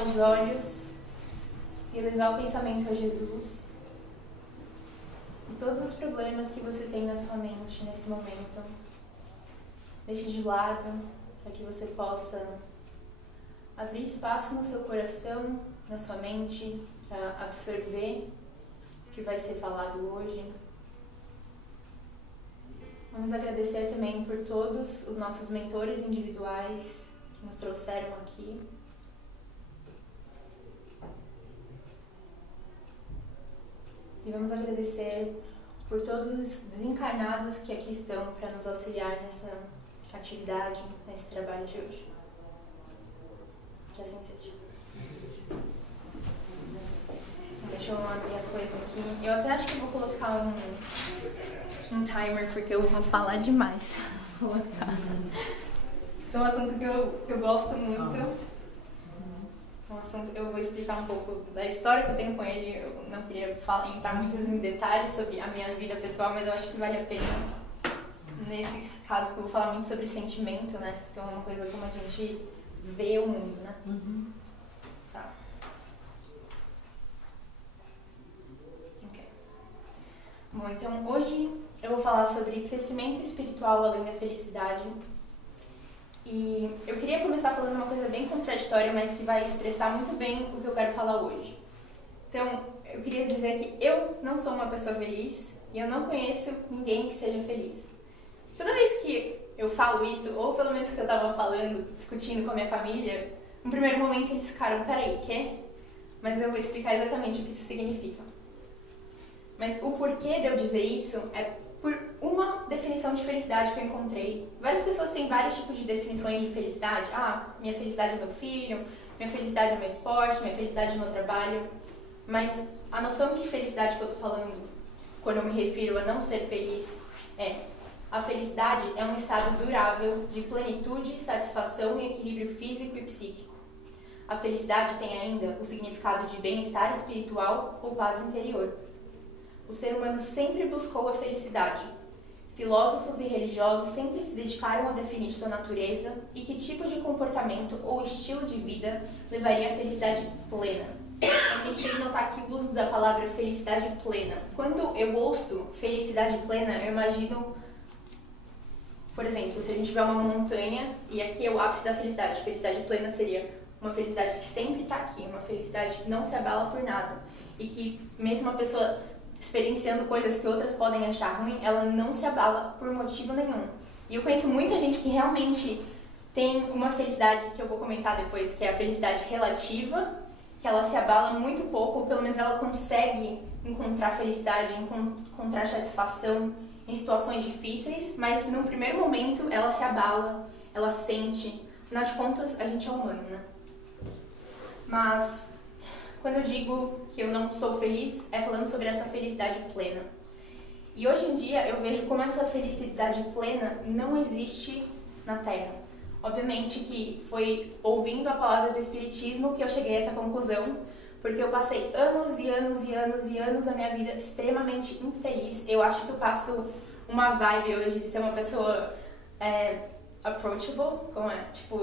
fechar os olhos e levar o pensamento a Jesus e todos os problemas que você tem na sua mente nesse momento. Deixe de lado para que você possa abrir espaço no seu coração, na sua mente, para absorver o que vai ser falado hoje. Vamos agradecer também por todos os nossos mentores individuais que nos trouxeram aqui. E vamos agradecer por todos os desencarnados que aqui estão para nos auxiliar nessa atividade, nesse trabalho de hoje. Que assim seja. Deixa eu abrir as coisas aqui. Eu até acho que vou colocar um timer, porque eu vou falar demais. Vou colocar. Isso é um assunto que eu gosto muito. Um assunto, eu vou explicar um pouco da história que eu tenho com ele. Eu não queria entrar muito em detalhes sobre a minha vida pessoal, mas eu acho que vale a pena. Nesse caso, porque eu vou falar muito sobre sentimento, né? Então é uma coisa como a gente vê o mundo, né? Tá. Ok. Bom, então hoje eu vou falar sobre crescimento espiritual além da felicidade. E eu queria começar falando uma coisa bem contraditória, mas que vai expressar muito bem o que eu quero falar hoje. Então, eu queria dizer que eu não sou uma pessoa feliz e eu não conheço ninguém que seja feliz. Toda vez que eu falo isso, ou pelo menos que eu estava falando, discutindo com a minha família, no primeiro momento eles ficaram, peraí, quê? Mas eu vou explicar exatamente o que isso significa. Mas o porquê de eu dizer isso é por uma definição de felicidade que eu encontrei. Várias pessoas têm vários tipos de definições de felicidade. Ah, minha felicidade é meu filho, minha felicidade é meu esporte, minha felicidade é meu trabalho. Mas a noção de felicidade que eu estou falando, quando eu me refiro a não ser feliz, a felicidade é um estado durável de plenitude, satisfação e equilíbrio físico e psíquico. A felicidade tem ainda o significado de bem-estar espiritual ou paz interior. O ser humano sempre buscou a felicidade. Filósofos e religiosos sempre se dedicaram a definir sua natureza e que tipo de comportamento ou estilo de vida levaria à felicidade plena. A gente tem que notar aqui o uso da palavra felicidade plena. Quando eu ouço felicidade plena, eu imagino, por exemplo, se a gente tiver uma montanha e aqui é o ápice da felicidade. Felicidade plena seria uma felicidade que sempre está aqui, uma felicidade que não se abala por nada e que mesmo a pessoa experienciando coisas que outras podem achar ruim, ela não se abala por motivo nenhum. E eu conheço muita gente que realmente tem uma felicidade, que eu vou comentar depois, que é a felicidade relativa, que ela se abala muito pouco, ou pelo menos ela consegue encontrar felicidade, encontrar satisfação em situações difíceis, mas num primeiro momento ela se abala, ela sente. Afinal de contas, a gente é humano, né? Mas quando eu digo que eu não sou feliz, é falando sobre essa felicidade plena. E hoje em dia eu vejo como essa felicidade plena não existe na Terra. Obviamente que foi ouvindo a palavra do Espiritismo que eu cheguei a essa conclusão, porque eu passei anos e anos e anos e anos da minha vida extremamente infeliz. Eu acho que eu passo uma vibe hoje de ser uma pessoa approachable, como é? Tipo,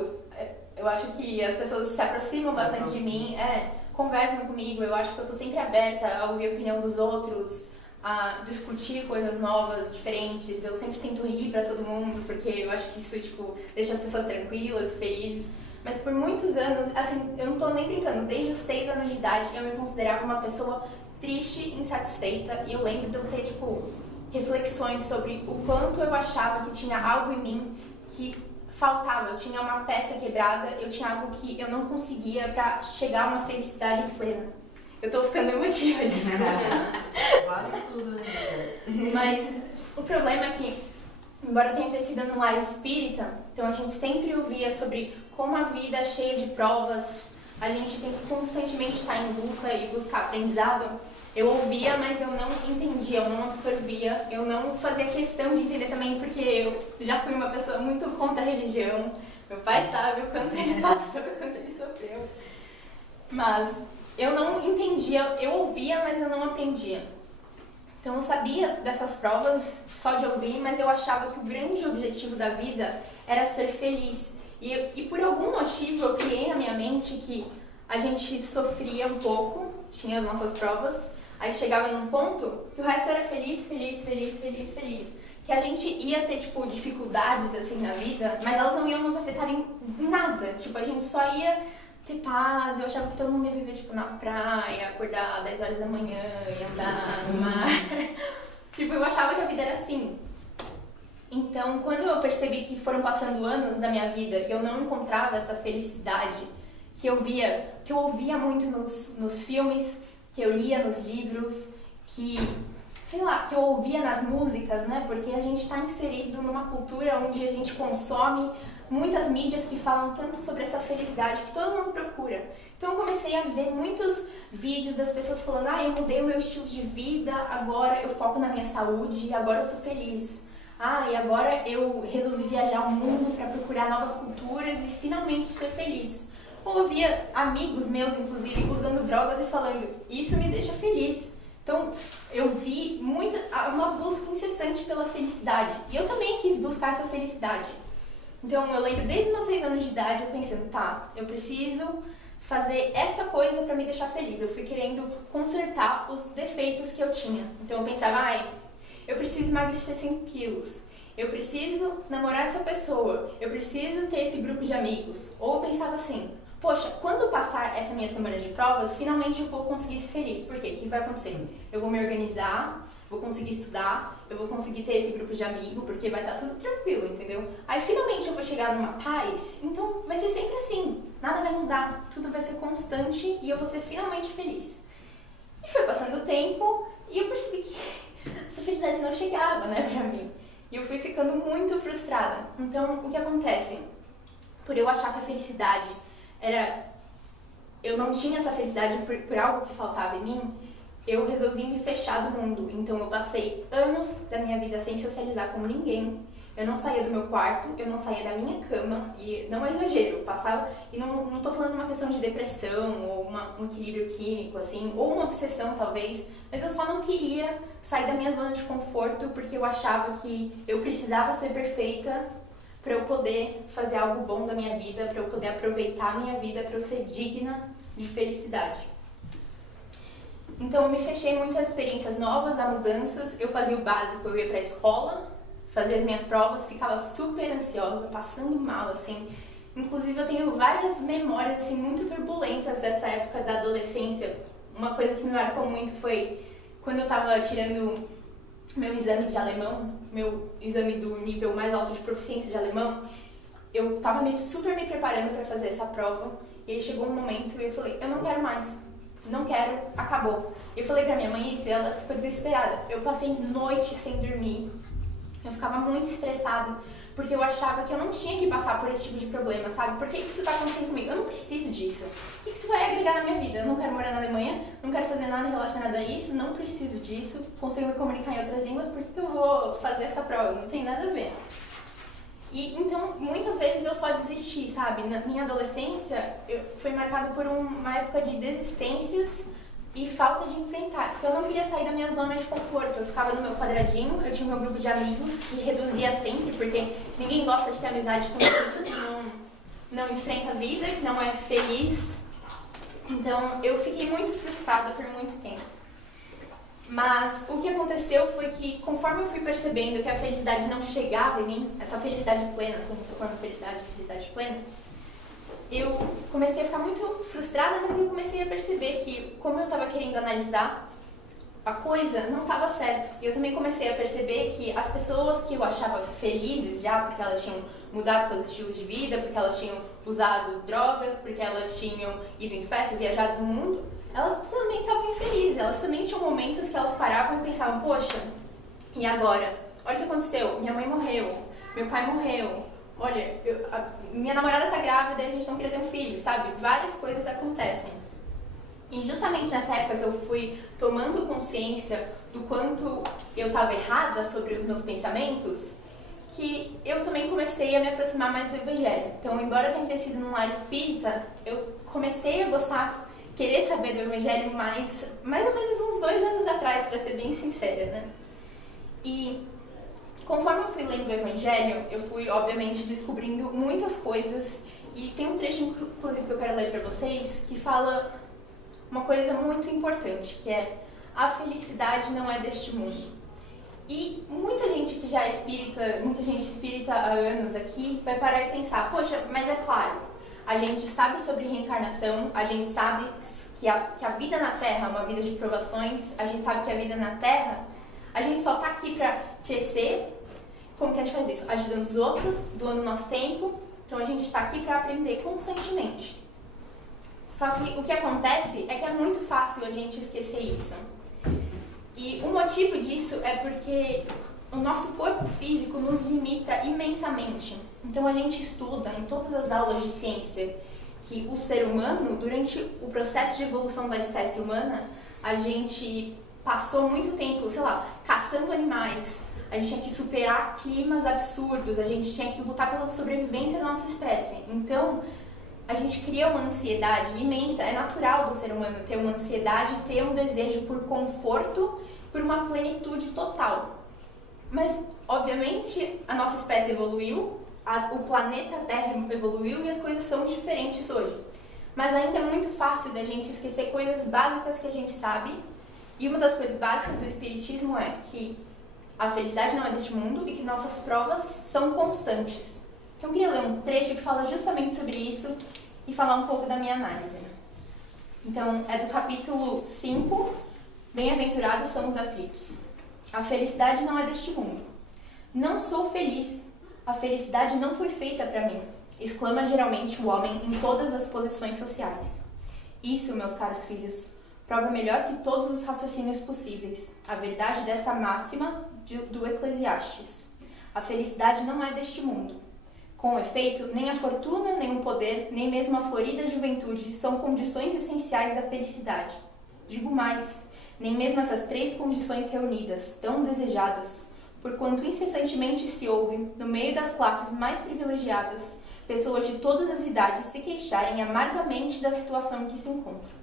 eu acho que as pessoas se aproximam bastante de mim, conversam comigo, eu acho que eu tô sempre aberta a ouvir a opinião dos outros, a discutir coisas novas, diferentes. Eu sempre tento rir pra todo mundo, porque eu acho que isso, tipo, deixa as pessoas tranquilas, felizes. Mas por muitos anos, assim, eu não tô nem brincando, desde os 6 anos de idade eu me considerava uma pessoa triste, insatisfeita, e eu lembro de eu ter, tipo, reflexões sobre o quanto eu achava que tinha algo em mim que faltava. Eu tinha uma peça quebrada, eu tinha algo que eu não conseguia pra chegar a uma felicidade plena. Eu tô ficando emotiva disso. Vale tudo, né? Mas o problema é que, embora eu tenha crescido no lar espírita, então a gente sempre ouvia sobre como a vida é cheia de provas, a gente tem que constantemente estar em luta e buscar aprendizado. Eu ouvia, mas eu não entendia, eu não absorvia, eu não fazia questão de entender também, porque eu já fui uma pessoa muito contra a religião. Meu pai sabe o quanto ele passou, o quanto ele sofreu. Mas eu não entendia, eu ouvia, mas eu não aprendia. Então eu sabia dessas provas só de ouvir, mas eu achava que o grande objetivo da vida era ser feliz. E por algum motivo eu criei na minha mente que a gente sofria um pouco, tinha as nossas provas, aí chegava num ponto que o resto era feliz, feliz, feliz, feliz, feliz. Que a gente ia ter, tipo, dificuldades, assim, na vida, mas elas não iam nos afetar em nada. Tipo, a gente só ia ter paz. Eu achava que todo mundo ia viver, tipo, na praia, acordar 10 horas da manhã e andar no mar. Tipo, eu achava que a vida era assim. Então, quando eu percebi que foram passando anos da minha vida e eu não encontrava essa felicidade que eu ouvia muito nos filmes, que eu lia nos livros, que eu ouvia nas músicas, né? Porque a gente está inserido numa cultura onde a gente consome muitas mídias que falam tanto sobre essa felicidade que todo mundo procura. Então eu comecei a ver muitos vídeos das pessoas falando: eu mudei o meu estilo de vida, agora eu foco na minha saúde, agora eu sou feliz. E agora eu resolvi viajar ao mundo para procurar novas culturas e finalmente ser feliz. Eu ouvia amigos meus, inclusive, usando drogas e falando: isso me deixa feliz. Então, eu vi uma busca incessante pela felicidade. E eu também quis buscar essa felicidade. Então, eu lembro desde os meus 6 anos de idade, eu pensando: eu preciso fazer essa coisa para me deixar feliz. Eu fui querendo consertar os defeitos que eu tinha. Então, eu pensava: eu preciso emagrecer 5 quilos. Eu preciso namorar essa pessoa. Eu preciso ter esse grupo de amigos. Ou eu pensava assim: poxa, quando passar essa minha semana de provas, finalmente eu vou conseguir ser feliz. Por quê? O que vai acontecer? Eu vou me organizar, vou conseguir estudar, eu vou conseguir ter esse grupo de amigos, porque vai estar tudo tranquilo, entendeu? Aí finalmente eu vou chegar numa paz, então vai ser sempre assim. Nada vai mudar, tudo vai ser constante e eu vou ser finalmente feliz. E foi passando o tempo e eu percebi que essa felicidade não chegava, né, pra mim. E eu fui ficando muito frustrada. Então, o que acontece? Por eu achar que a felicidade eu não tinha essa felicidade por algo que faltava em mim, eu resolvi me fechar do mundo. Então eu passei anos da minha vida sem socializar com ninguém. Eu não saía do meu quarto, eu não saía da minha cama, e não é exagero, eu passava, e não tô falando uma questão de depressão, ou um equilíbrio químico, assim, ou uma obsessão talvez, mas eu só não queria sair da minha zona de conforto, porque eu achava que eu precisava ser perfeita para eu poder fazer algo bom da minha vida, para eu poder aproveitar a minha vida, para eu ser digna de felicidade. Então eu me fechei muito às experiências novas, a mudanças. Eu fazia o básico, eu ia para a escola, fazia as minhas provas, ficava super ansiosa, passando mal, assim. Inclusive eu tenho várias memórias assim muito turbulentas dessa época da adolescência. Uma coisa que me marcou muito foi quando eu estava tirando meu exame de alemão, meu exame do nível mais alto de proficiência de alemão. Eu estava super me preparando para fazer essa prova, e aí chegou um momento e eu falei: eu não quero mais, não quero, acabou. Eu falei pra minha mãe isso e ela ficou desesperada. Eu passei noite sem dormir, eu ficava muito estressada, porque eu achava que eu não tinha que passar por esse tipo de problema, sabe? Por que isso tá acontecendo comigo? Eu não preciso disso. O que isso vai agregar na minha vida? Eu não quero morar na Alemanha, não quero fazer nada relacionado a isso, não preciso disso, consigo me comunicar em outras línguas, por que eu vou fazer essa prova? Não tem nada a ver. E então, muitas vezes eu só desisti, sabe? Na minha adolescência, foi marcada por uma época de desistências e falta de enfrentar, porque eu não queria sair da minha zona de conforto. Eu ficava no meu quadradinho, eu tinha meu grupo de amigos que reduzia sempre, porque ninguém gosta de ter amizade com gente que não enfrenta a vida, que não é feliz. Então eu fiquei muito frustrada por muito tempo. Mas o que aconteceu foi que, conforme eu fui percebendo que a felicidade não chegava em mim, essa felicidade plena, quando eu estou falando felicidade plena, eu comecei a ficar muito frustrada, mas eu comecei a perceber que, como eu estava querendo analisar, a coisa não estava certo. E eu também comecei a perceber que as pessoas que eu achava felizes já, porque elas tinham mudado seus estilos de vida, porque elas tinham usado drogas, porque elas tinham ido em festa e viajado no mundo, elas também estavam infelizes. Elas também tinham momentos que elas paravam e pensavam: poxa, e agora? Olha o que aconteceu, minha mãe morreu, meu pai morreu, olha, minha namorada tá grávida e a gente não queria ter um filho, sabe? Várias coisas acontecem. E justamente nessa época que eu fui tomando consciência do quanto eu estava errada sobre os meus pensamentos, que eu também comecei a me aproximar mais do Evangelho. Então, embora eu tenha crescido num lar espírita, eu comecei a gostar, querer saber do Evangelho mais ou menos uns 2 anos atrás, para ser bem sincera, né? E conforme eu fui lendo o Evangelho, eu fui, obviamente, descobrindo muitas coisas E tem um trecho, inclusive, que eu quero ler para vocês, que fala uma coisa muito importante, que é: a felicidade não é deste mundo. E muita gente que já é espírita, muita gente espírita há anos aqui, vai parar e pensar: poxa, mas é claro, a gente sabe sobre reencarnação, a gente sabe que a vida na Terra é uma vida de provações, a gente sabe que a vida na Terra, a gente só está aqui para crescer. Como que a gente faz isso? Ajudando os outros, doando nosso tempo. Então a gente está aqui para aprender constantemente. Só que o que acontece é que é muito fácil a gente esquecer isso. E o motivo disso é porque o nosso corpo físico nos limita imensamente. Então a gente estuda em todas as aulas de ciência que o ser humano, durante o processo de evolução da espécie humana, a gente passou muito tempo, sei lá, caçando animais, a gente tinha que superar climas absurdos, a gente tinha que lutar pela sobrevivência da nossa espécie. Então, a gente cria uma ansiedade imensa, é natural do ser humano ter uma ansiedade, ter um desejo por conforto, por uma plenitude total. Mas, obviamente, a nossa espécie evoluiu, o planeta Terra evoluiu e as coisas são diferentes hoje. Mas ainda é muito fácil da gente esquecer coisas básicas que a gente sabe. E uma das coisas básicas do Espiritismo é que a felicidade não é deste mundo e que nossas provas são constantes. Então eu queria ler um trecho que fala justamente sobre isso e falar um pouco da minha análise. Então é do capítulo 5, Bem-aventurados são os aflitos. A felicidade não é deste mundo. Não sou feliz. A felicidade não foi feita para mim, exclama geralmente o homem em todas as posições sociais. Isso, meus caros filhos, prova melhor que todos os raciocínios possíveis a verdade dessa máxima do Eclesiastes. A felicidade não é deste mundo. Com efeito, nem a fortuna, nem o poder, nem mesmo a florida juventude são condições essenciais da felicidade. Digo mais, nem mesmo essas três condições reunidas, tão desejadas, porquanto incessantemente se ouve, no meio das classes mais privilegiadas, pessoas de todas as idades se queixarem amargamente da situação em que se encontram.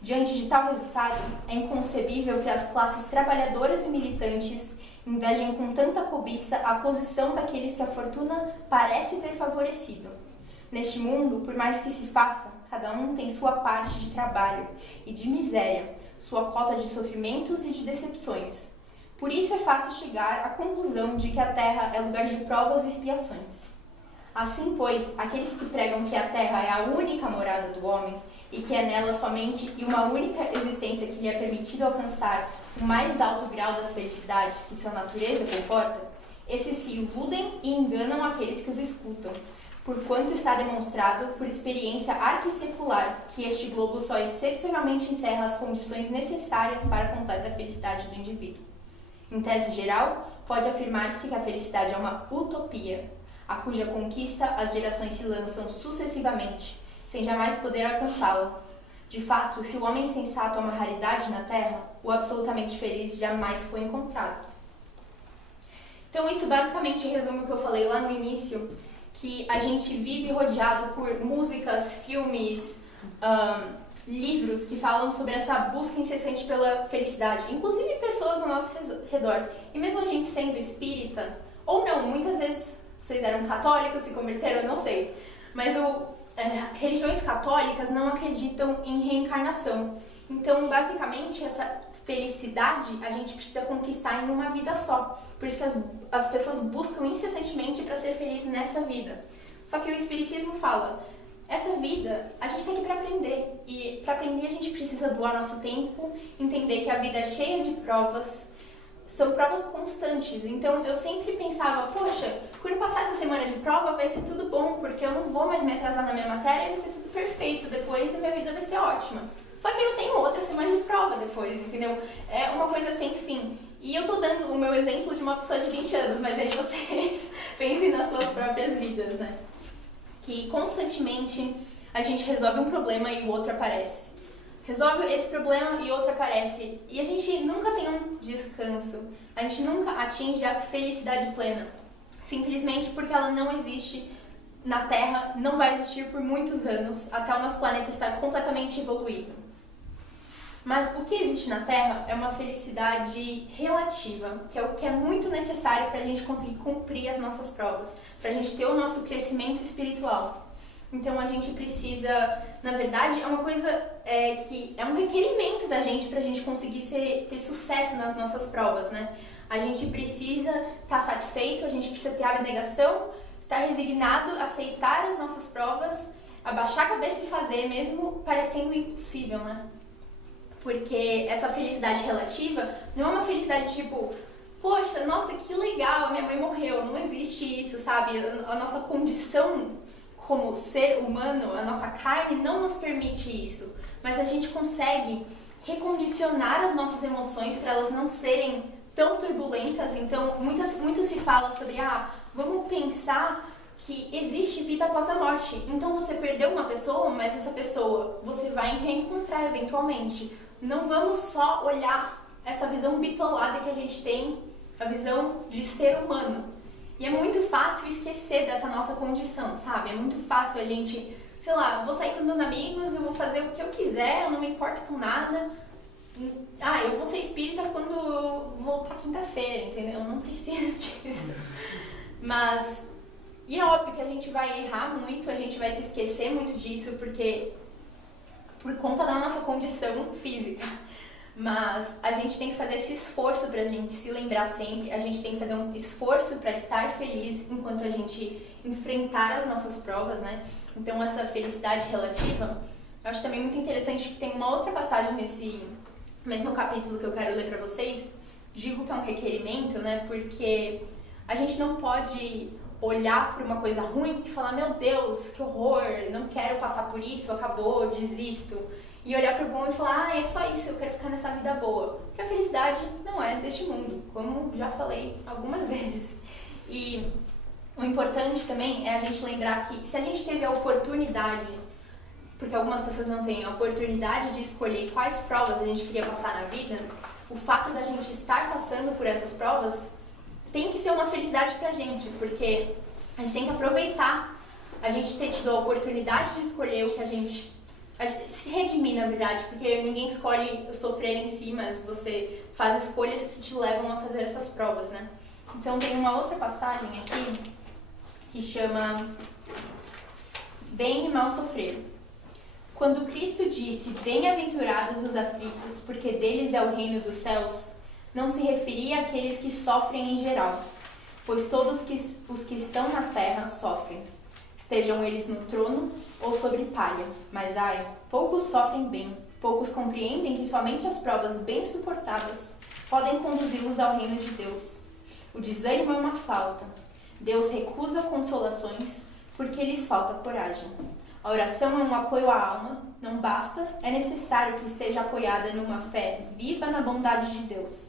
Diante de tal resultado, é inconcebível que as classes trabalhadoras e militantes invejem com tanta cobiça a posição daqueles que a fortuna parece ter favorecido. Neste mundo, por mais que se faça, cada um tem sua parte de trabalho e de miséria, sua cota de sofrimentos e de decepções. Por isso é fácil chegar à conclusão de que a Terra é lugar de provas e expiações. Assim, pois, aqueles que pregam que a Terra é a única morada do homem e que é nela somente e uma única existência que lhe é permitido alcançar o mais alto grau das felicidades que sua natureza comporta, esses se iludem e enganam aqueles que os escutam, porquanto está demonstrado por experiência arquissecular que este globo só excepcionalmente encerra as condições necessárias para a completa felicidade do indivíduo. Em tese geral, pode afirmar-se que a felicidade é uma utopia, a cuja conquista as gerações se lançam sucessivamente, sem jamais poder alcançá-la. De fato, se o homem sensato é uma raridade na Terra, o absolutamente feliz jamais foi encontrado. Então isso basicamente resume o que eu falei lá no início, que a gente vive rodeado por músicas, filmes, livros que falam sobre essa busca incessante pela felicidade, inclusive pessoas ao nosso redor. E mesmo a gente sendo espírita, ou não, muitas vezes vocês eram católicos, se converteram, não sei, mas religiões católicas não acreditam em reencarnação. Então, basicamente, essa felicidade a gente precisa conquistar em uma vida só. Por isso que as pessoas buscam incessantemente para ser felizes nessa vida. Só que o Espiritismo fala: essa vida, a gente tem que ir para aprender. E para aprender a gente precisa doar nosso tempo, entender que a vida é cheia de provas, são provas constantes. Então eu sempre pensava, poxa, quando passar essa semana de prova vai ser tudo bom, porque eu não vou mais me atrasar na minha matéria, vai ser tudo perfeito depois e minha vida vai ser ótima. Só que eu tenho outra semana de prova depois, entendeu? É uma coisa sem fim. E eu tô dando o meu exemplo de uma pessoa de 20 anos, mas aí vocês pensem nas suas próprias vidas, né? Que constantemente a gente resolve um problema e o outro aparece. Resolve esse problema e outro aparece. E a gente nunca tem um descanso. A gente nunca atinge a felicidade plena. Simplesmente porque ela não existe na Terra, não vai existir por muitos anos, até o nosso planeta estar completamente evoluído. Mas o que existe na Terra é uma felicidade relativa, que é o que é muito necessário para a gente conseguir cumprir as nossas provas, para a gente ter o nosso crescimento espiritual. Então a gente precisa, na verdade, é uma coisa que é um requerimento da gente pra gente conseguir ter sucesso nas nossas provas, né? A gente precisa estar satisfeito, a gente precisa ter abnegação, estar resignado, aceitar as nossas provas, abaixar a cabeça e fazer, mesmo parecendo impossível, né? Porque essa felicidade relativa não é uma felicidade tipo, poxa, nossa, que legal, minha mãe morreu. Não existe isso, sabe? A nossa condição como ser humano, a nossa carne não nos permite isso. Mas a gente consegue recondicionar as nossas emoções para elas não serem tão turbulentas. Então, muito se fala sobre, vamos pensar que existe vida após a morte. Então, você perdeu uma pessoa, mas essa pessoa você vai reencontrar eventualmente. Não vamos só olhar essa visão bitolada que a gente tem, a visão de ser humano. E é muito fácil esquecer dessa nossa condição, sabe? É muito fácil a gente, sei lá, eu vou sair com meus amigos, eu vou fazer o que eu quiser, eu não me importo com nada. Eu vou ser espírita quando eu voltar quinta-feira, entendeu? Eu não preciso disso. Mas, e é óbvio que a gente vai errar muito, a gente vai se esquecer muito disso, porque por conta da nossa condição física. Mas a gente tem que fazer esse esforço pra gente se lembrar sempre, a gente tem que fazer um esforço pra estar feliz enquanto a gente enfrentar as nossas provas, né? Então essa felicidade relativa, eu acho também muito interessante que tem uma outra passagem nesse mesmo capítulo que eu quero ler pra vocês. Digo que é um requerimento, né? Porque a gente não pode olhar para uma coisa ruim e falar, meu Deus, que horror, não quero passar por isso, acabou, desisto. E olhar para o bom e falar, é só isso, eu quero ficar nessa vida boa. Porque a felicidade não é deste mundo, como já falei algumas vezes. E o importante também é a gente lembrar que se a gente teve a oportunidade, porque algumas pessoas não têm a oportunidade de escolher quais provas a gente queria passar na vida, o fato da gente estar passando por essas provas tem que ser uma felicidade pra gente, porque a gente tem que aproveitar a gente ter tido a oportunidade de escolher o que a gente se redimir, na verdade, porque ninguém escolhe sofrer em si, mas você faz escolhas que te levam a fazer essas provas, né? Então tem uma outra passagem aqui que chama Bem e Mal Sofrer. Quando Cristo disse, bem-aventurados os aflitos, porque deles é o reino dos céus, não se referia àqueles que sofrem em geral, pois todos os que estão na terra sofrem, estejam eles no trono ou sobre palha. Mas poucos sofrem bem, poucos compreendem que somente as provas bem suportadas podem conduzi-los ao reino de Deus. O desânimo é uma falta. Deus recusa consolações porque lhes falta coragem. A oração é um apoio à alma, não basta, é necessário que esteja apoiada numa fé viva na bondade de Deus.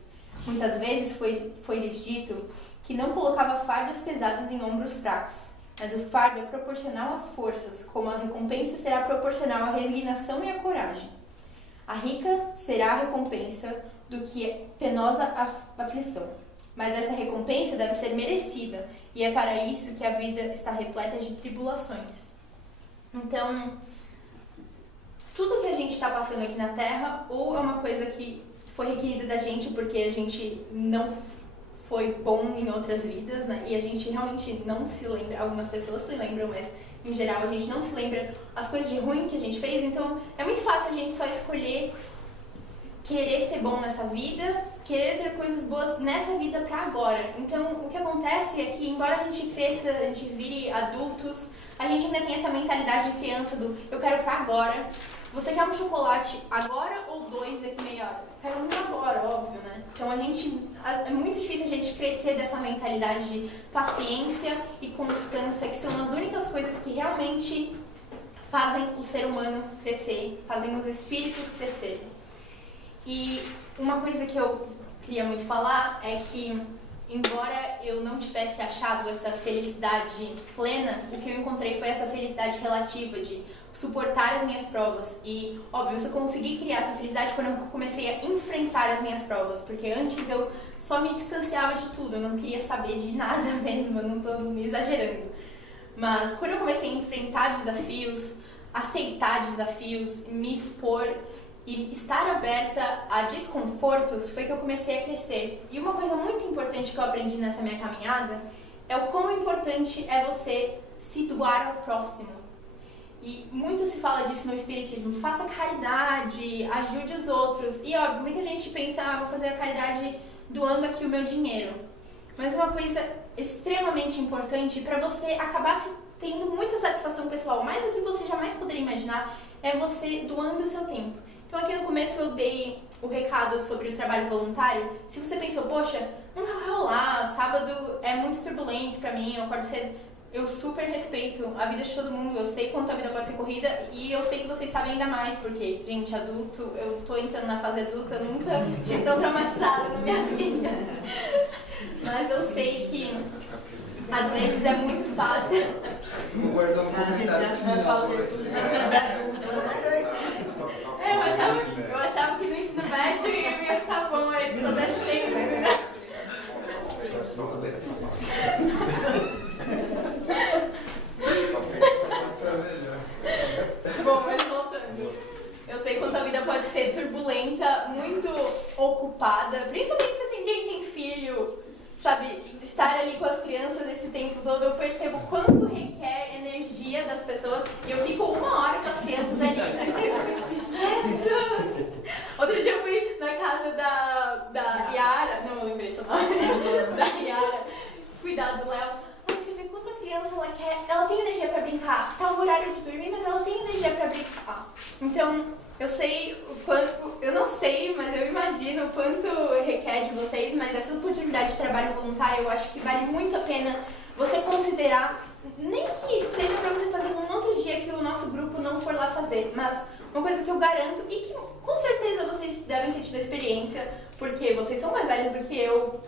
Muitas vezes foi-lhes dito que não colocava fardos pesados em ombros fracos, mas o fardo é proporcional às forças, como a recompensa será proporcional à resignação e à coragem. A rica será a recompensa do que é penosa aflição, mas essa recompensa deve ser merecida, e é para isso que a vida está repleta de tribulações. Então, tudo que a gente está passando aqui na Terra, ou é uma coisa que foi requerida da gente porque a gente não foi bom em outras vidas, né? E a gente realmente não se lembra, algumas pessoas se lembram, mas em geral a gente não se lembra as coisas de ruim que a gente fez, então é muito fácil a gente só escolher querer ser bom nessa vida, querer ter coisas boas nessa vida pra agora. Então o que acontece é que, embora a gente cresça, a gente vire adultos, a gente ainda tem essa mentalidade de criança do eu quero pra agora. Você quer um chocolate agora ou 2 daqui meia hora? Eu quero um agora, óbvio, né? Então é muito difícil a gente crescer dessa mentalidade de paciência e constância, que são as únicas coisas que realmente fazem o ser humano crescer, fazem os espíritos crescerem. E uma coisa que eu queria muito falar é que, embora eu não tivesse achado essa felicidade plena, o que eu encontrei foi essa felicidade relativa de suportar as minhas provas. E, óbvio, eu só consegui criar essa felicidade quando eu comecei a enfrentar as minhas provas, porque antes eu só me distanciava de tudo, eu não queria saber de nada mesmo, eu não estou me exagerando. Mas quando eu comecei a enfrentar desafios, aceitar desafios, me expor e estar aberta a desconfortos, foi que eu comecei a crescer. E uma coisa muito importante que eu aprendi nessa minha caminhada é o quão importante é você se doar ao próximo. E muito se fala disso no espiritismo, faça caridade, ajude os outros. E óbvio, muita gente pensa, vou fazer a caridade doando aqui o meu dinheiro. Mas uma coisa extremamente importante para você acabar tendo muita satisfação pessoal, mais do que você jamais poderia imaginar, é você doando o seu tempo. Então aqui no começo eu dei o recado sobre o trabalho voluntário. Se você pensou, poxa, não vai rolar, sábado é muito turbulento pra mim, eu acordo cedo. Eu super respeito a vida de todo mundo, eu sei quanto a vida pode ser corrida e eu sei que vocês sabem ainda mais, porque, gente, adulto, eu tô entrando na fase adulta, eu nunca tive tão traumatizada na minha vida. Mas eu sei que às vezes é muito fácil. Não guardando comentário sobre isso. Eu achava que no ensino médio eu ia ficar bom aí, tô descendo, né? Bom, mas voltando. Eu sei quanto a vida pode ser turbulenta, muito ocupada, principalmente assim, quem tem filho, sabe, estar ali com as crianças esse tempo todo, eu percebo quanto requer energia das pessoas e eu fico 1 hora com as crianças ali. Tipo, Jesus! Outro dia eu fui na casa da Yara, não lembrei seu nome, da Yara, cuidar do Léo. Mas você vê quanto a criança ela tem energia pra brincar. Tá o horário de dormir, mas ela tem energia pra brincar. Então, eu sei o quanto, eu não sei, mas eu imagino o quanto requer de vocês, mas essa oportunidade de trabalho voluntário eu acho que vale muito a pena você considerar, nem que seja para você fazer num outro dia que o nosso grupo não for lá fazer, mas uma coisa que eu garanto e que com certeza vocês devem ter tido experiência, porque vocês são mais velhos do que eu,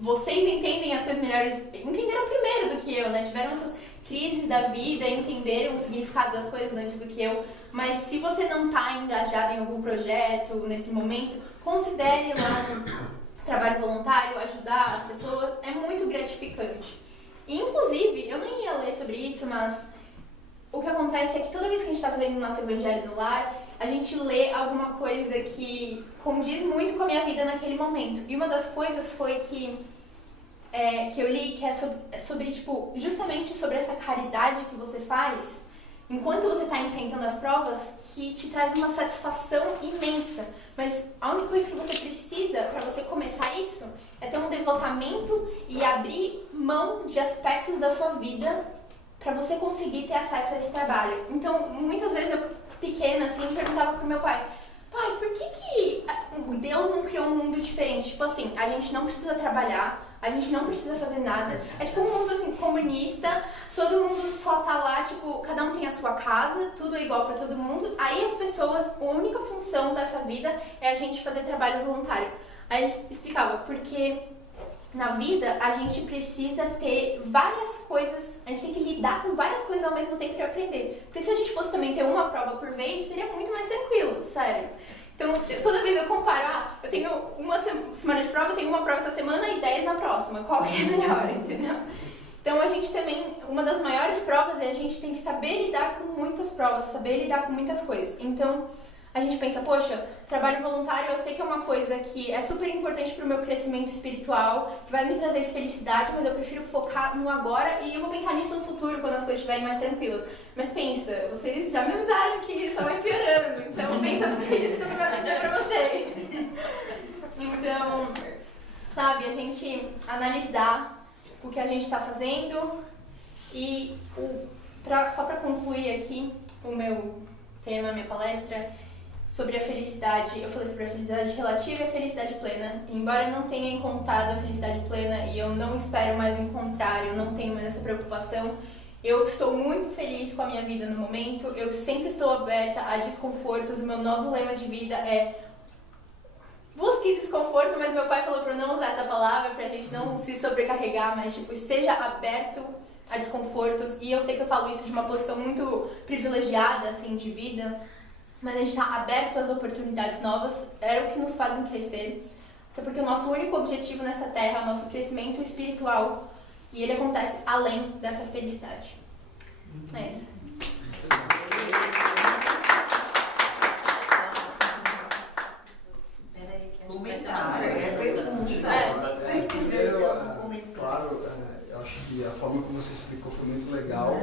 vocês entendem as coisas melhores, entenderam primeiro do que eu, né? Tiveram essas crises da vida, entenderam o significado das coisas antes do que eu, mas se você não está engajado em algum projeto nesse momento, considere lá um trabalho voluntário, ajudar as pessoas, é muito gratificante. E, inclusive, eu nem ia ler sobre isso, mas o que acontece é que toda vez que a gente está fazendo o nosso Evangelho no Lar, a gente lê alguma coisa que condiz muito com a minha vida naquele momento. E uma das coisas foi que eu li, que é sobre, tipo, justamente sobre essa caridade que você faz, enquanto você está enfrentando as provas, que te traz uma satisfação imensa. Mas a única coisa que você precisa para você começar isso é ter um devotamento e abrir mão de aspectos da sua vida para você conseguir ter acesso a esse trabalho. Então, muitas vezes eu, pequena, assim, perguntava pro meu pai, por que Deus não criou um mundo diferente? Tipo assim, a gente não precisa trabalhar, a gente não precisa fazer nada. É tipo um mundo assim, comunista, todo mundo só tá lá, tipo, cada um tem a sua casa, tudo é igual pra todo mundo. Aí as pessoas, a única função dessa vida é a gente fazer trabalho voluntário. Aí ele explicava, porque na vida a gente precisa ter várias coisas, a gente tem que lidar com várias coisas ao mesmo tempo e aprender. Porque se a gente fosse também ter uma prova por vez, seria muito mais tranquilo, sério. Então, toda vez eu comparo, eu tenho uma semana de prova, eu tenho uma prova essa semana e 10 na próxima, qual que é melhor, entendeu? Então, a gente também, uma das maiores provas é a gente tem que saber lidar com muitas provas, saber lidar com muitas coisas. Então, a gente pensa, poxa, trabalho voluntário eu sei que é uma coisa que é super importante para o meu crescimento espiritual, que vai me trazer felicidade, mas eu prefiro focar no agora e eu vou pensar nisso no futuro, quando as coisas estiverem mais tranquilas. Mas pensa, vocês já me avisaram que só vai piorando, então pensa no que isso também vai acontecer para vocês. Então, sabe, a gente analisar o que a gente está fazendo e só para concluir aqui o meu tema, a minha palestra, sobre a felicidade, eu falei sobre a felicidade relativa e a felicidade plena. Embora eu não tenha encontrado a felicidade plena e eu não espero mais encontrar, eu não tenho mais essa preocupação, eu estou muito feliz com a minha vida no momento, eu sempre estou aberta a desconfortos, o meu novo lema de vida é busque desconforto, mas meu pai falou para eu não usar essa palavra, pra gente não se sobrecarregar, mas tipo, esteja aberto a desconfortos, e eu sei que eu falo isso de uma posição muito privilegiada, assim, de vida, mas a gente está aberto às oportunidades novas, é o que nos fazem crescer, até porque o nosso único objetivo nessa terra é o nosso crescimento espiritual, e ele acontece além dessa felicidade. É isso. Claro, eu acho que a forma como você explicou foi muito legal.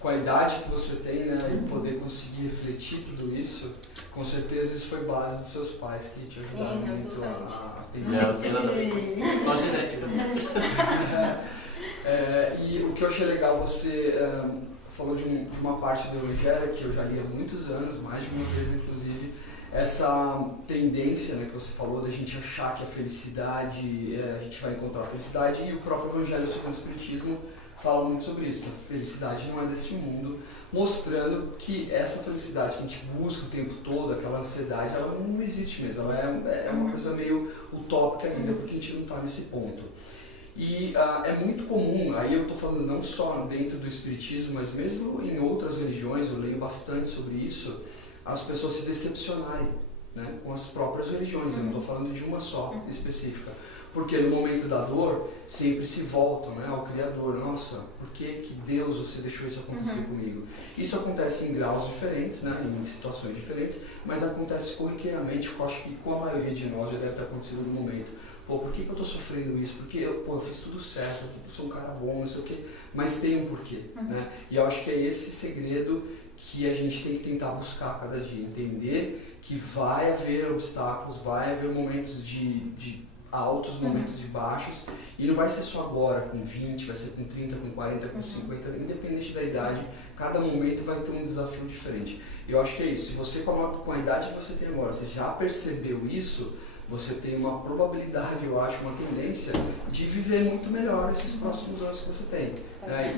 com a idade que você tem, né, e poder conseguir refletir tudo isso, com certeza isso foi base dos seus pais que te ajudaram muito a pensar. Não, tem nada a ver com isso. Só genética. E o que eu achei legal, você falou de uma parte do Evangelho que eu já li há muitos anos, mais de uma vez inclusive, essa tendência, né, que você falou da gente achar que a felicidade, a gente vai encontrar a felicidade, e o próprio Evangelho segundo o Espiritismo fala muito sobre isso, que a felicidade não é deste mundo, mostrando que essa felicidade que a gente busca o tempo todo, aquela ansiedade, ela não existe mesmo, ela é uma coisa meio utópica ainda, porque a gente não está nesse ponto. E é muito comum, aí eu estou falando não só dentro do Espiritismo, mas mesmo em outras religiões, eu leio bastante sobre isso, as pessoas se decepcionarem, né, com as próprias religiões, eu não estou falando de uma só específica. Porque no momento da dor, sempre se voltam, né, ao Criador. Nossa, por que Deus você deixou isso acontecer comigo? Isso acontece em graus diferentes, né, em situações diferentes, mas acontece corriqueiramente, eu acho que com a maioria de nós já deve ter acontecido no momento. Pô, por que eu estou sofrendo isso? Porque eu fiz tudo certo, eu sou um cara bom, não sei o quê, mas tem um porquê. Né? E eu acho que é esse segredo que a gente tem que tentar buscar cada dia, entender que vai haver obstáculos, vai haver momentos de altos, momentos de baixos, e não vai ser só agora, com 20, vai ser com 30, com 40, com 50, independente da idade, cada momento vai ter um desafio diferente. E eu acho que é isso, se você com a idade que você tem agora, você já percebeu isso, você tem uma probabilidade, eu acho, uma tendência de viver muito melhor esses próximos anos que você tem.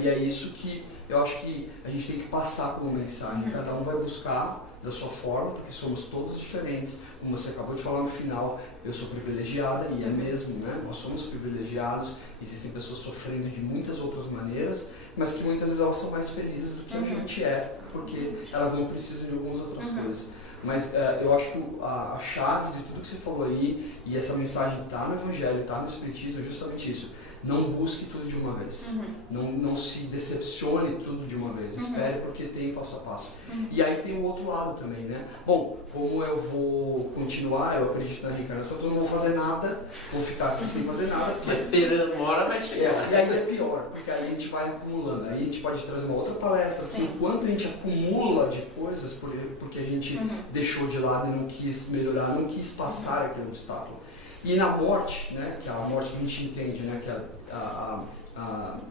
E é isso que eu acho que a gente tem que passar como mensagem, cada um vai buscar da sua forma, porque somos todos diferentes, como você acabou de falar no final, eu sou privilegiada, e é mesmo, né? Nós somos privilegiados, existem pessoas sofrendo de muitas outras maneiras, mas que muitas vezes elas são mais felizes do que a gente é, porque elas não precisam de algumas outras coisas. Mas eu acho que a chave de tudo que você falou aí, e essa mensagem está no Evangelho, está no Espiritismo, é justamente isso. Não busque tudo de uma vez. Não se decepcione tudo de uma vez. Espere, porque tem passo a passo. E aí tem o outro lado também, né? Bom, como eu vou continuar, eu acredito na reencarnação, então eu não vou fazer nada, vou ficar aqui sem fazer nada. Mas esperando, uma hora vai chegar. E ainda é pior, porque aí a gente vai acumulando. Aí a gente pode trazer uma outra palestra, que enquanto a gente acumula de coisas, porque a gente deixou de lado e não quis melhorar, não quis passar aquele obstáculo. E na morte, né, que é a morte que a gente entende, né, que é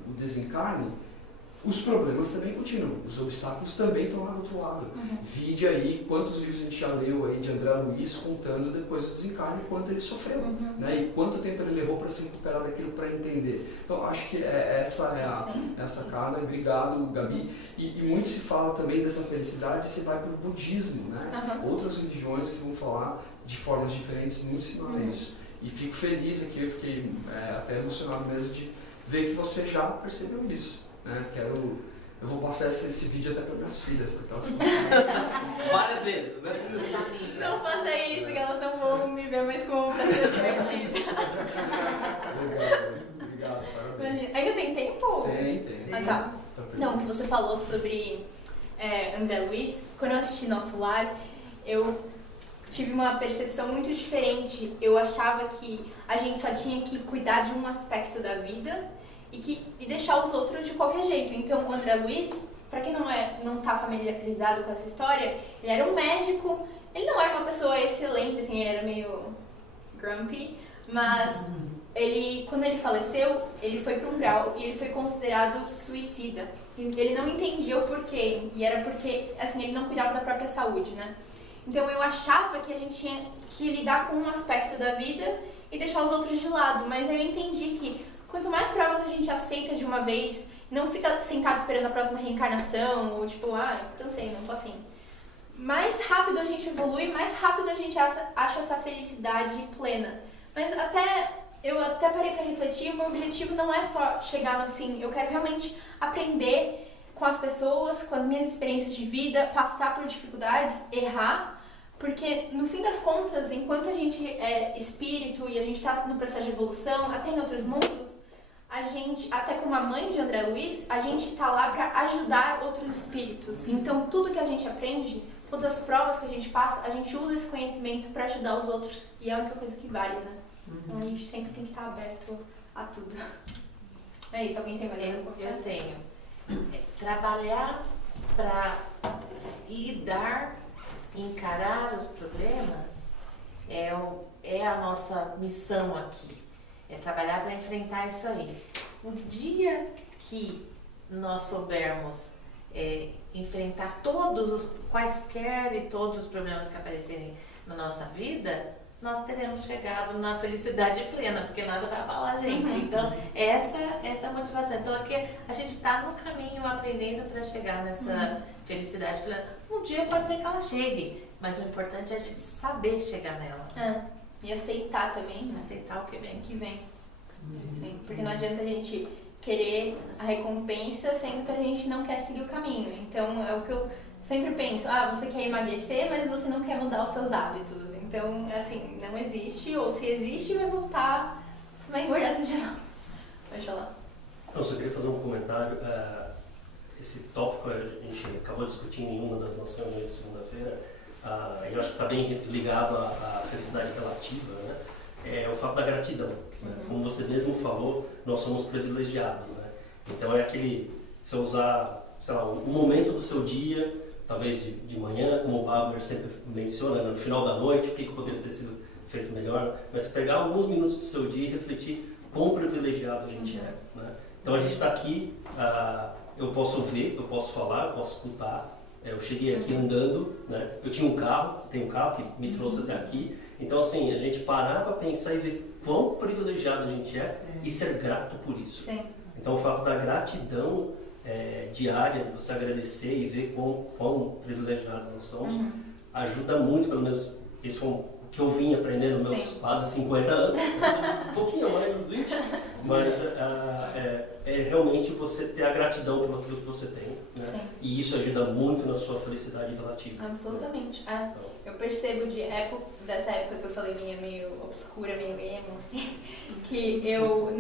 o desencarne, os problemas também continuam, os obstáculos também estão lá do outro lado. Vide aí quantos livros a gente já leu aí de André Luiz contando depois do desencarne quanto ele sofreu, né, e quanto tempo ele levou para se recuperar daquilo, para entender. Então acho que essa é a sacada. Obrigado, Gabi. E muito se fala também dessa felicidade, você vai para o budismo, né? Outras religiões que vão falar de formas diferentes muito similares a isso. E fico feliz aqui, eu fiquei até emocionado mesmo de ver que você já percebeu isso. Né? Eu vou passar esse vídeo até para minhas filhas, porque elas várias vezes, né? Não faça isso, que elas não vão me ver mais como uma pessoa divertida. Legal, obrigado, parabéns. Imagina. Ainda tem tempo? Tem. Ah, tá. Não, que você falou sobre André Luiz, quando eu assisti Nosso Lar, eu tive uma percepção muito diferente. Eu achava que a gente só tinha que cuidar de um aspecto da vida e deixar os outros de qualquer jeito. Então, o André Luiz, para quem não está familiarizado com essa história, ele era um médico, ele não era uma pessoa excelente, assim, ele era meio grumpy, mas quando ele faleceu, ele foi para um grau e ele foi considerado suicida. Ele não entendia o porquê, e era porque, assim, ele não cuidava da própria saúde, né? Então eu achava que a gente tinha que lidar com um aspecto da vida e deixar os outros de lado, mas eu entendi que quanto mais provas a gente aceita de uma vez, não fica sentado esperando a próxima reencarnação, ou tipo, cansei, não tô afim. Mais rápido a gente evolui, mais rápido a gente acha essa felicidade plena. Mas eu até parei pra refletir, o meu objetivo não é só chegar no fim, eu quero realmente aprender com as pessoas, com as minhas experiências de vida, passar por dificuldades, errar, porque no fim das contas, enquanto a gente é espírito e a gente está no processo de evolução, até em outros mundos, a gente, até como a mãe de André Luiz, a gente está lá para ajudar outros espíritos. Então tudo que a gente aprende, todas as provas que a gente passa, a gente usa esse conhecimento para ajudar os outros, e é a única coisa que vale, né? Então a gente sempre tem que estar aberto a tudo. É isso, alguém tem mais alguma coisa? Eu tenho. Trabalhar para lidar, encarar os problemas é a nossa missão aqui. É trabalhar para enfrentar isso aí. O dia que nós soubermos enfrentar quaisquer e todos os problemas que aparecerem na nossa vida, nós teremos chegado na felicidade plena, porque nada vai abalar a gente. Então, essa é a motivação. Então, aqui a gente está no caminho aprendendo para chegar nessa felicidade plena. Um dia pode ser que ela chegue, mas o importante é a gente saber chegar nela. E aceitar também, né? Aceitar o que vem. Que vem. Sim, porque não adianta a gente querer a recompensa sendo que a gente não quer seguir o caminho. Então, é o que eu sempre penso. Você quer emagrecer, mas você não quer mudar os seus hábitos. Então, assim, não existe, ou se existe, vai voltar, você vai engordar tudo de novo. Pode falar. Eu só queria fazer um comentário. Esse tópico a gente acabou discutindo em uma das nossas reuniões de segunda-feira, e eu acho que está bem ligado à felicidade relativa, né? É o fato da gratidão. Né? Como você mesmo falou, nós somos privilegiados. Né? Então é aquele, se eu usar, sei lá, um momento do seu dia, talvez de manhã, como o Baber sempre menciona, no final da noite, o que poderia ter sido feito melhor, mas pegar alguns minutos do seu dia e refletir quão privilegiado a gente é. Né? Então a gente está aqui, eu posso ver, eu posso falar, eu posso escutar. Eu cheguei aqui andando, né? Eu tinha um carro, tenho um carro que me trouxe até aqui. Então assim, a gente parar para pensar e ver quão privilegiado a gente é e ser grato por isso. Sim. Então o fato da gratidão diária, de você agradecer e ver quão privilegiados nós somos, ajuda muito, pelo menos isso foi o que eu vim aprendendo nos meus quase 50 anos, um pouquinho mais dos 20, mas realmente você ter a gratidão por aquilo que você tem, né? E isso ajuda muito na sua felicidade relativa. Absolutamente. Eu percebo dessa época que eu falei meio obscura, meio emo, assim, que eu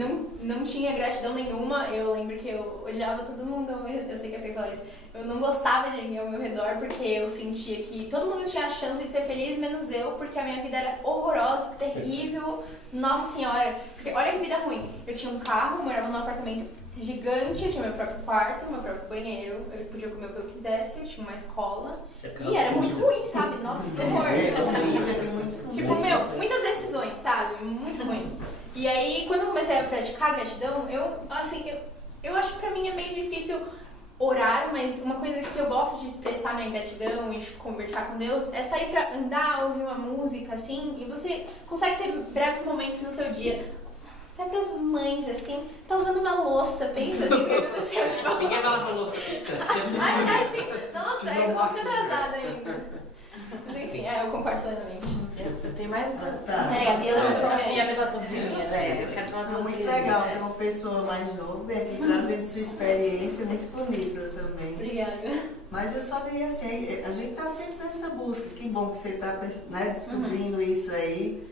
não tinha gratidão nenhuma. Eu lembro que eu odiava todo mundo, eu sei que a Fê fala isso, eu não gostava de ninguém ao meu redor porque eu sentia que todo mundo tinha a chance de ser feliz, menos eu, porque a minha vida era horrorosa, terrível, nossa senhora, porque olha que vida ruim. Eu tinha um carro, morava num apartamento gigante, eu tinha meu próprio quarto, meu próprio banheiro, eu podia comer o que eu quisesse, eu tinha uma escola, e era muito ruim, sabe? Nossa, que horror! Tipo, muitas decisões, sabe? Muito ruim. E aí, quando eu comecei a praticar gratidão, eu acho que pra mim é meio difícil orar, mas uma coisa que eu gosto de expressar minha gratidão e de conversar com Deus é sair pra andar, ouvir uma música, assim, e você consegue ter breves momentos no seu dia. Até pras mães, assim, tá lavando uma louça, pensa assim, o que aconteceu? Ninguém vai lavar louça. Ai, sim. Nossa, eu tô muito atrasada ainda. Mas enfim, eu concordo plenamente. Eu tenho mais Tá. a Bia levantou a primeira. Eu quero falar de Muito vocês, legal né? ter uma pessoa mais nova aqui trazendo sua experiência, muito bonita também. Obrigada. Mas eu só diria assim, a gente está sempre nessa busca, que bom que você está descobrindo isso aí.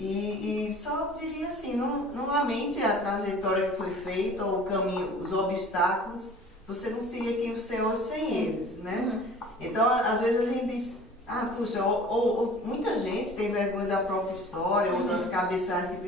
E só diria assim, não lamente a trajetória que foi feita, ou o caminho, os obstáculos, você não seria quem você é hoje sem eles, né? Então, às vezes a gente diz, puxa, ou muita gente tem vergonha da própria história, ou das cabeçadas,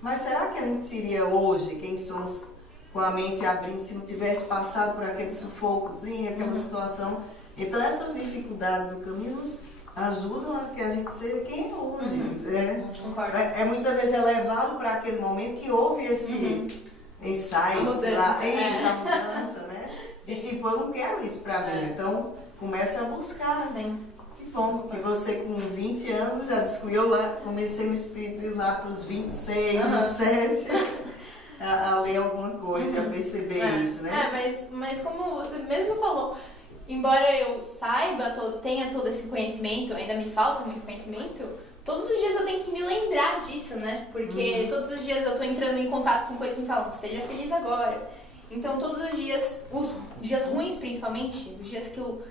mas será que a gente seria hoje quem somos com a mente abrindo se não tivesse passado por aquele sufocozinho, aquela situação? Então, essas dificuldades do caminho nos ajudam a que a gente seja quem é hoje. Né? Concordo. Muitas vezes é levado para aquele momento que houve esse insight, essa mudança, né? De tipo, eu não quero isso para mim. Então, começa a buscar. Sim. Que bom, porque você com 20 anos já descobriu lá, comecei no espírito lá para os 26, 27, a ler alguma coisa, a perceber isso, né? Mas como você mesmo falou, embora eu saiba, tenha todo esse conhecimento, ainda me falta muito conhecimento, todos os dias eu tenho que me lembrar disso, né? Porque todos os dias eu tô entrando em contato com coisas que me falam, seja feliz agora. Então todos os dias ruins principalmente, os dias que eu,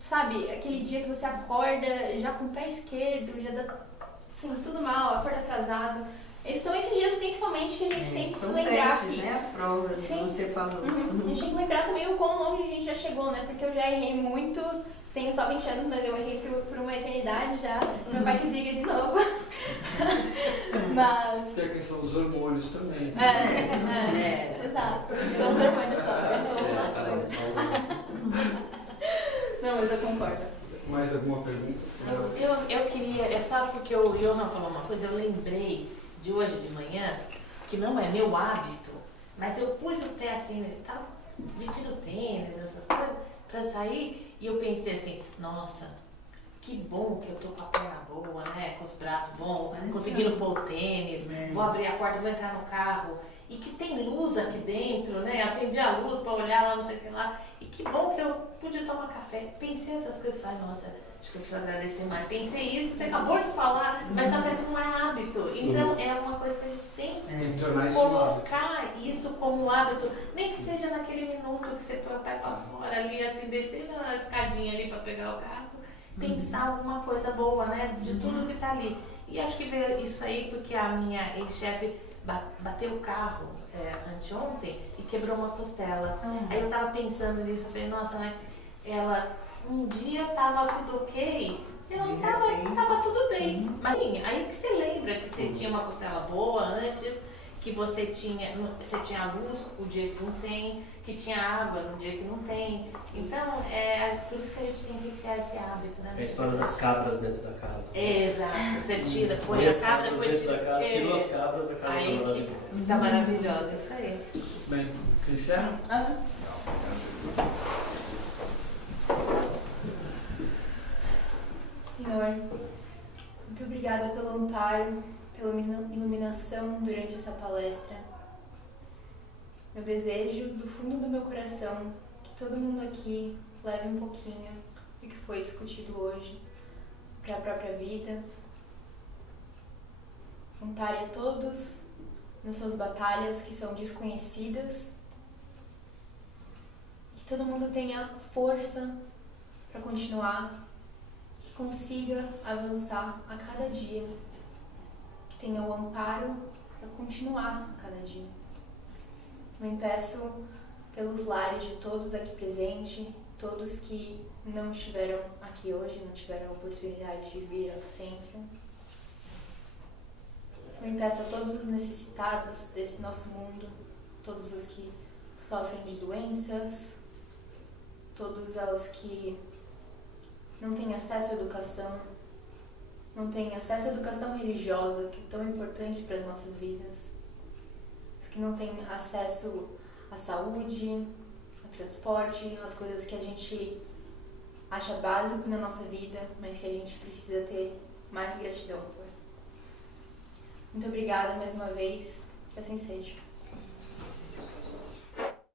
sabe, aquele dia que você acorda já com o pé esquerdo, já dá, assim, tudo mal, acorda atrasado. São esses dias principalmente que a gente tem que se lembrar testes, que... né? As provas, como você falou. A gente tem que lembrar também o quão longe a gente já chegou, né? Porque eu já errei muito tenho só 20 anos, mas eu errei por uma eternidade já. O meu pai que diga de novo. Mas... Tem a questão dos hormônios também. Exato. São os hormônios só, eu sou Não, mas eu concordo. Mais alguma pergunta? Eu queria, é só porque o Johan falou uma coisa, eu lembrei de hoje de manhã, que não é meu hábito, mas eu pus o pé assim, tava vestindo tênis, essas coisas, pra sair, e eu pensei assim, nossa, que bom que eu tô com a perna boa, né, com os braços bons, conseguindo pôr o tênis, vou abrir a porta, vou entrar no carro, e que tem luz aqui dentro, né, acendi a luz pra olhar lá, não sei o que lá, e que bom que eu pude tomar café. Pensei essas coisas, falei, nossa, acho que eu preciso agradecer mais. Pensei isso, você acabou de falar, mas só que isso não é hábito. Então é uma coisa que a gente tem Tem que tornar que isso um hábito. colocar isso como hábito, nem que seja naquele minuto que você põe o pé pra fora ali, assim, descendo na escadinha ali pra pegar o carro, pensar alguma coisa boa, né, de tudo que tá ali. E acho que veio isso aí porque a minha ex-chefe bateu o carro anteontem e quebrou uma costela. Aí eu tava pensando nisso, eu falei, nossa, né? Ela um dia tava tudo ok, ela tava tudo bem. Mas aí que você lembra que você tinha uma costela boa antes, que você tinha luz o dia que não tem, que tinha água no dia que não tem. Então, é por isso que a gente tem que criar esse hábito, né? É a história das cabras dentro da casa. Exato, você tira, põe a cabra, depois dentro da casa, tirou as cabras, a casa aí tá maravilhosa. que tá maravilhosa, isso aí. Bem, você encerra? Senhor, muito obrigada pelo amparo, pela iluminação durante essa palestra. Eu desejo, do fundo do meu coração, que todo mundo aqui leve um pouquinho do que foi discutido hoje para a própria vida. Ampare a todos nas suas batalhas que são desconhecidas. Que todo mundo tenha força para continuar, que consiga avançar a cada dia, que tenha o amparo para continuar a cada dia. Também peço pelos lares de todos aqui presentes, todos que não estiveram aqui hoje, não tiveram a oportunidade de vir ao centro. Também peço a todos os necessitados desse nosso mundo, todos os que sofrem de doenças, todos os que não têm acesso à educação, não têm acesso à educação religiosa, que é tão importante para as nossas vidas, os que não têm acesso à saúde, ao transporte, às coisas que a gente acha básico na nossa vida, mas que a gente precisa ter mais gratidão por. Muito obrigada mais uma vez, que assim seja.